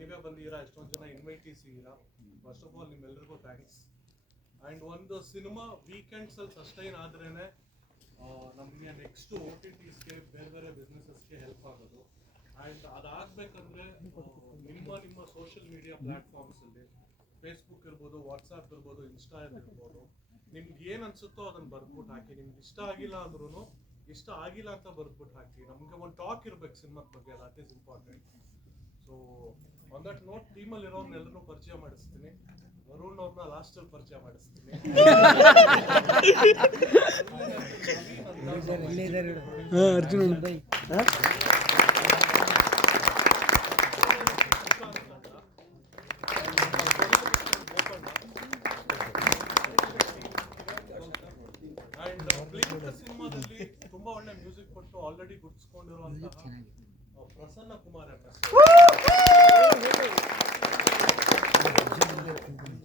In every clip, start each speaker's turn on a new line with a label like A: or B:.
A: ನೀವೇ ಬಂದಿದ್ದೀರಾ? ಎಷ್ಟೊಂದು ಜನ ಇನ್ವೈಟೀಸ್ ಇದ್ದೀರಾ? ಫಸ್ಟ್ ಆಫ್ ಆಲ್ ನಿಮ್ಮೆಲ್ಲರಿಗೂ ಥ್ಯಾಂಕ್ಸ್ ಆ್ಯಂಡ್ ಒಂದು ಸಿನಿಮಾ ವೀಕೆಂಡ್ಸಲ್ಲಿ ಸಸ್ಟೈನ್ ಆದ್ರೇ ನಮಗೆ ನೆಕ್ಸ್ಟ್ ಓ ಟಿ ಟಿಸ್ಗೆ ಬೇರೆ ಬೇರೆ ಬಿಸ್ನೆಸಸ್ಗೆ ಹೆಲ್ಪ್ ಆಗೋದು. ಆ್ಯಂಡ್ ಅದಾಗಬೇಕಂದ್ರೆ ನಿಮ್ಮ ನಿಮ್ಮ ಸೋಷಿಯಲ್ ಮೀಡಿಯಾ ಪ್ಲ್ಯಾಟ್ಫಾರ್ಮ್ಸಲ್ಲಿ ಫೇಸ್ಬುಕ್ ಇರ್ಬೋದು ವಾಟ್ಸಪ್ ಇರ್ಬೋದು ಇನ್ಸ್ಟಾ ಇರ್ಬೋದು, ನಿಮ್ಗೆ ಏನು ಅನ್ಸುತ್ತೋ ಅದನ್ನು ಬರ್ದ್ಬಿಟ್ಟು ಹಾಕಿ. ನಿಮ್ಗೆ ಇಷ್ಟ ಆಗಿಲ್ಲ ಅಂದ್ರೂ ಇಷ್ಟ ಆಗಿಲ್ಲ ಅಂತ ಬರ್ದ್ಬಿಟ್ಟು ಹಾಕಿ. ನಮಗೆ ಒಂದು ಟಾಕ್ ಇರ್ಬೇಕು ಸಿನಿಮಾದ ಬಗ್ಗೆ that is important so that note ಟೀಮಲ್ಲಿ ಇರೋರ್ನೆಲ್ಲರೂ ಪರಿಚಯ ಮಾಡಿಸ್ತೀನಿ. ವರುಣ್ ಅವ್ರನ್ನ ಲಾಸ್ಟಲ್ಲಿ ಪರಿಚಯ ಮಾಡಿಸ್ತೀನಿ. ಬ್ಲಿಂಕ್ ಸಿನಿಮಾದಲ್ಲಿ ತುಂಬಾ ಒಳ್ಳೆ ಮ್ಯೂಸಿಕ್ ಕೊಟ್ಟು ಆಲ್ರೆಡಿ ಗುರ್ತಿಸ್ಕೊಂಡಿರುವಂತಹ ಪ್ರಸನ್ನ ಕುಮಾರ್ ಎಂ ಎಸ್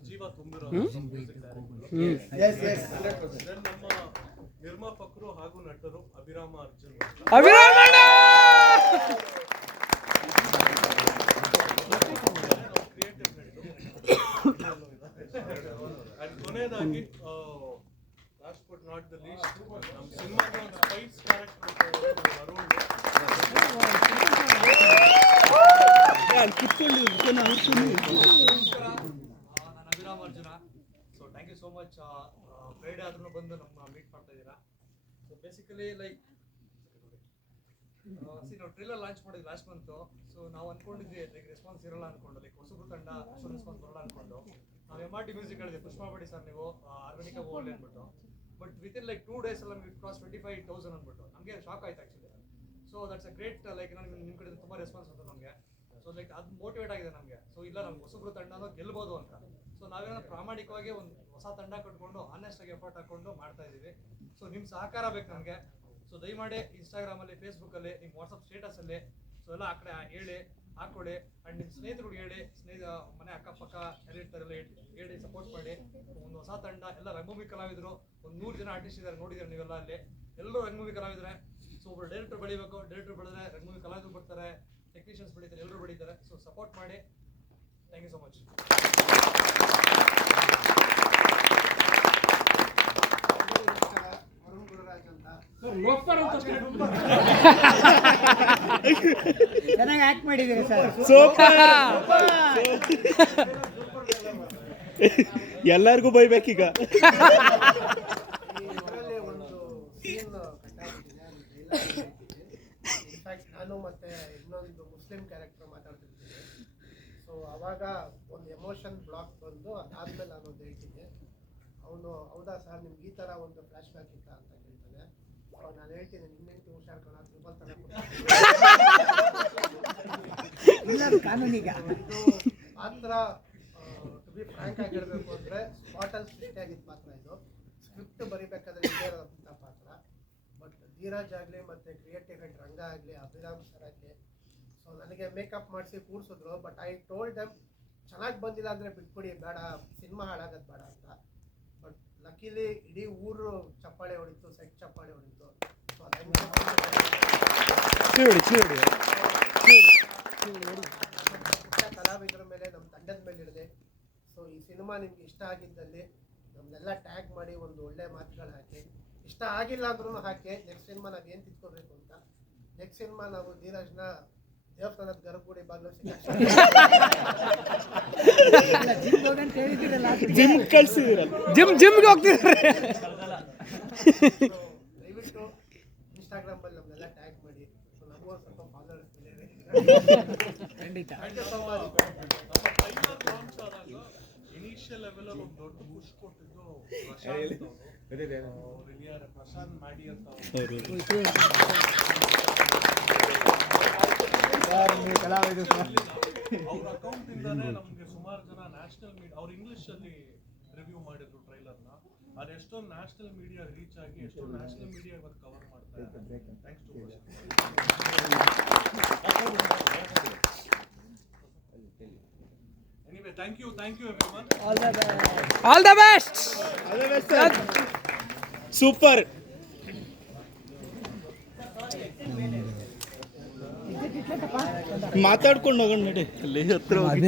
A: ಜೀವ ತುಂಬಿರೋ ಮ್ಯೂಸಿಕ್ ಡೈರೆಕ್ಟರ್ ನಮ್ಮ ನಿರ್ಮಾಪಕರು ಹಾಗೂ ನಟರು ಅಭಿರಾಮ ಅರ್ಜುನ್. ಕೊನೆಯದಾಗಿ last but not the least ನಮ್ಮ ಸಿನಿಮಾದ ಒಂದು spice character
B: Arun. Arjuna so much Friday ಆದ್ರೂ ಬಂದು ನಮ್ಮ ಮೀಟ್ ಮಾಡ್ತಾ ಇದ್ದೀರಾ? ಸೊ ಬೇಸಿಕಲಿ ಲೈಕ್ ಸಿ ನಾವು ಟ್ರೇಲರ್ ಲಾಂಚ್ ಮಾಡಿದ್ವಿ ಲಾಸ್ಟ್ ಮಂತು ಸೊ ನಾವು ಅನ್ಕೊಂಡಿದ್ವಿ ಲೈಕ್ ರೆಸ್ಪಾನ್ಸ್ ಇರಲ್ಲ ಅನ್ಕೊಂಡು ಲೈಕ್ ಹೊಸಬ್ರು ತಂಡ ಅಷ್ಟೊಂದು ರೆಸ್ಪಾನ್ಸ್ ಬರಲ್ಲ ಅನ್ಕೊಂಡು. ನಾವು ಎಂ ಆರ್ ಟಿ ಮ್ಯೂಸಿಕ್ ಹೇಳಿದ್ವಿ ಪುಷ್ಪ ಮಾಡಬೇಡಿ ಸರ್ ನೀವು ಆರ್ಗಾನಿಕ್ ಹೋಗಲಿ ಅಂದ್ಬಿಟ್ಟು. But within like two days ಎಲ್ಲ ನಮಗೆ ಕ್ರಾಸ್ ಟ್ವೆಂಟಿ ಫೈವ್ ತೌಸಂಡ್ ಅಂದ್ಬಿಟ್ಟು. ನಮಗೆ ಶಾಕ್ ಆಯ್ತು actually so that's a great like ನನಗೆ ನಿಮ್ಮ ಕಡೆ ತುಂಬ ರೆಸ್ಪಾನ್ಸ್ ಅಂತ ನಮಗೆ. ಸೊ ಲೈಕ್ ಅದು ಮೋಟಿವೇಟ್ ಆಗಿದೆ ನಮಗೆ. ಸೊ ಇಲ್ಲ, ನಮ್ಗೆ ಹೊಸಬ್ರು ತಂಡನೂ ಗೆಲ್ಬೋದು ಅಂತ. ಸೊ ನಾವೇನೋ ಪ್ರಾಮಾಣಿಕವಾಗಿ ಒಂದು ಹೊಸ ತಂಡ ಕಟ್ಕೊಂಡು ಆನೆಸ್ಟ್ ಆಗಿ ಎಫರ್ಟ್ ಹಾಕೊಂಡು ಮಾಡ್ತಾ ಇದೀವಿ. ಸೊ ನಿಮ್ಮ ಸಹಕಾರ ಬೇಕು ನಮಗೆ. ಸೊ ದಯಮಾಡಿ ಇನ್ಸ್ಟಾಗ್ರಾಮಲ್ಲಿ ಫೇಸ್ಬುಕ್ಕಲ್ಲಿ ನಿಮ್ಮ ವಾಟ್ಸಪ್ ಸ್ಟೇಟಸಲ್ಲಿ ಸೊ ಎಲ್ಲ ಆ ಕಡೆ ಹೇಳಿ, ಹಾಕೊಡಿ. ಆ್ಯಂಡ್ ನಿಮ್ಮ ಸ್ನೇಹಿತರುಗಳು ಹೇಳಿ, ಸ್ನೇಹಿತ, ಮನೆ ಅಕ್ಕಪಕ್ಕ ಯಾರಿರ್ತಾರೆಲ್ಲ ಹೇಳಿ ಸಪೋರ್ಟ್ ಮಾಡಿ. ಒಂದು ಹೊಸ ತಂಡ, ಎಲ್ಲ ರಂಗಭೂಮಿ ಕಲಾವಿದರು. ಒಂದು ನೂರು ಜನ ಆರ್ಟಿಸ್ಟ್ ಇದ್ದಾರೆ ನೋಡಿದ್ರೆ ನೀವೆಲ್ಲ ಅಲ್ಲಿ. ಎಲ್ಲರೂ ರಂಗಭೂಮಿ ಕಲಾವಿದರೆ. ಸೊ ಒಬ್ಬರು ಡೈರೆಕ್ಟರ್ ಬೆಳಿಬೇಕು. ಡೈರೆಕ್ಟರ್ ಬೆಳೆದ್ರೆ ರಂಗಭೂಮಿ ಕಲಾವಿದರು ಬರ್ತಾರೆ. ಟೆಕ್ನಿಷಿಯನ್ಸ್ ಬೆಳೀತಾರೆ ಎಲ್ಲರೂ ಬೆಳೀತಾರೆ ಸೊ ಸಪೋರ್ಟ್ ಮಾಡಿ. ಥ್ಯಾಂಕ್ ಯು ಸೊ ಮಚ್
C: ಚೆನ್ನಾಗಿ ಆಕ್ಟ್ ಮಾಡಿದ್ದೀರಿ ಸರ್.
D: ಎಲ್ಲರಿಗೂ ಬೈಬೇಕೀಗ.
E: ಒಂದು ನಾನು ಮತ್ತೆ ಇನ್ನೊಂದು ಮುಸ್ಲಿಂ ಕ್ಯಾರೆಕ್ಟರ್ ಮಾತಾಡ್ತಿರ್ತೀನಿ. ಸೊ ಅವಾಗ ಒಂದು ಎಮೋಷನ್ ಬ್ಲಾಕ್ ಬಂದು ಅದಾದ್ಮೇಲೆ ನಾನು ಒಂದು ಹೇಳ್ತೀನಿ. ಅವನು ಹೌದಾ ಸರ್ ನಿಮ್ಗೆ ಈ ಥರ ಒಂದು ಫ್ಲಾಶ್ ಬ್ಯಾಕ್ ಇತ್ತ ಅಂತ ಕೇಳ್ತಾನೆ. ಅವಾಗ ನಾನು ಹೇಳ್ತೀನಿ ನಿನ್ನೆಂಟು ಹುಷಾರ್ ಕಣ ತ್ರಿಬಲ್ ಪಾತ್ರ ಟು ಬಿ ಫ್ರ್ಯಾಂಕ್ ಆಗಿ ಹೇಳಬೇಕು ಅಂದರೆ ಸ್ಪಾಟಲ್ಲಿ ಸೃಷ್ಟಿಯಾಗಿದ್ದ ಪಾತ್ರ ಇದು. ಸ್ಕ್ರಿಪ್ಟ್ ಬರಿಬೇಕಾದ್ರೆ ಇದೇ ಇರೋಂಥ ಪಾತ್ರ ಬಟ್ ಧೀರಜ್ ಆಗಲಿ ಮತ್ತು ಕ್ರಿಯೇಟಿವ್ ಹೆಡ್ ರಂಗ ಆಗಲಿ ಅಭಿರಾಮ್ ಸರ್ ಆಗಲಿ ಸೊ ನನಗೆ ಮೇಕಪ್ ಮಾಡಿಸಿ ಕೂರಿಸಿದ್ರು ಬಟ್ ಐ ಟೋಲ್ಡ್ ದಮ್ ಚೆನ್ನಾಗಿ ಬಂದಿಲ್ಲ ಅಂದರೆ ಬಿಟ್ಬಿಡಿ ಬೇಡ ಸಿನಿಮಾ ಹಾಳಾಗೋದು ಬೇಡ ಅಂತ. ಬಟ್ ಲಕ್ಕಿಲಿ ಇಡೀ ಊರು ಚಪ್ಪಾಳೆ ಹೊಡಿತು ಸೆಟ್ ಚಪ್ಪಾಳೆ ಹೊಡಿತು. ಸೊ ಕಲಾವಿದರ ಮೇಲೆ ನಮ್ಮ ತಂಡದ ಮೇಲೆ ಇರಲಿ ಸೊ ಈ ಸಿನಿಮಾ ನಿಮ್ಗೆ ಇಷ್ಟ ಆಗಿದ್ದಲ್ಲಿ ನಮ್ಮನ್ನೆಲ್ಲ ಟ್ಯಾಗ್ ಮಾಡಿ ಒಂದು ಒಳ್ಳೆ ಮಾತುಗಳು ಹಾಕಿ. ಇಷ್ಟ ಆಗಿಲ್ಲ ಅಂದ್ರೂ ಹಾಕಿ ನೆಕ್ಸ್ಟ್ ಸಿನಿಮಾ ನಾವು ಏನು ತಿಳ್ಕೊಬೇಕು ಅಂತ. ನೆಕ್ಸ್ಟ್ ಸಿನಿಮಾ ನಾವು ಧೀರಜ್ನ ದೇವಸ್ಥಾನದ ಗರ್ಭಗುಡಿ ಬಾಗಿಲು
C: ಜಿಮ್ ಅಂತ ಹೇಳಿದ್ದೀರಲ್ಲ
D: ಜಿಮ್ ಕಳ್ಸಿದಿರಲ್ಲ ಜಿಮ್ ಜಿಮ್ಗೆ ಹೋಗ್ತಿದ್ದಾರೆ
E: ದಯವಿಟ್ಟು ಇನ್ಸ್ಟಾಗ್ರಾಮಲ್ಲಿ ನಮ್ಮೆಲ್ಲ ಟ್ಯಾಗ್ ಮಾಡಿ. ಸೊ ನಮಗೂ ಒಂದು ಸ್ವಲ್ಪ ಫಾಲೋವರ್ಸ್
C: ಖಂಡಿತ.
E: ಥ್ಯಾಂಕ್ ಯು ಸೊ ಮಚ್
A: ನಮ್ಮ ಟ್ರೈಲರ್ ಲಾಂಚ್ ಆದಾಗ ಇನಿಷಿಯಲ್ ಲೆವೆಲ್ ಅಲ್ಲಿ ಒಂದು ದೊಡ್ಡ ಪುಷ್ ಕೊಟ್ಟಿದ್ದು ಪ್ರಶಾಂತ್ ಅವರು. ಹಿರಿಯರ ಪ್ರಶಾಂತ್ ಮಾಡಿ ಅಂತ ಅವ್ರು. ಅಕೌಂಟ್ ಇಂದಾನೆ ನಮ್ಗೆ ಸುಮಾರು ಜನ ನ್ಯಾಷನಲ್ ಮೀಡಿಯಾ ಅವ್ರು ಇಂಗ್ಲಿಷ್ ಅಲ್ಲಿ ರಿವ್ಯೂ ಮಾಡಿದ್ರು ಟ್ರೈಲರ್ನ ನ ಅದು ಎಷ್ಟೊಂದು ನ್ಯಾಷನಲ್ ಮೀಡಿಯಾ ರೀಚ್ ಆಗಿ ಎಷ್ಟೊಂದು ನ್ಯಾಷನಲ್ ಮೀಡಿಯಾ ಇವತ್ತು ಕವರ್ ಮಾಡ್ತಾ ಇದ್ದಾರೆ. Thanks to anyway thank you thank you everyone
D: all the best super
C: ಇಟ್ಲತ್ತಪ್ಪ
D: ಮಾತಾಡ್ಕೊಂಡು ಹೋಗೋಣ ನಡಿ ಅಲ್ಲಿ ಹತ್ರ ಹೋಗಿ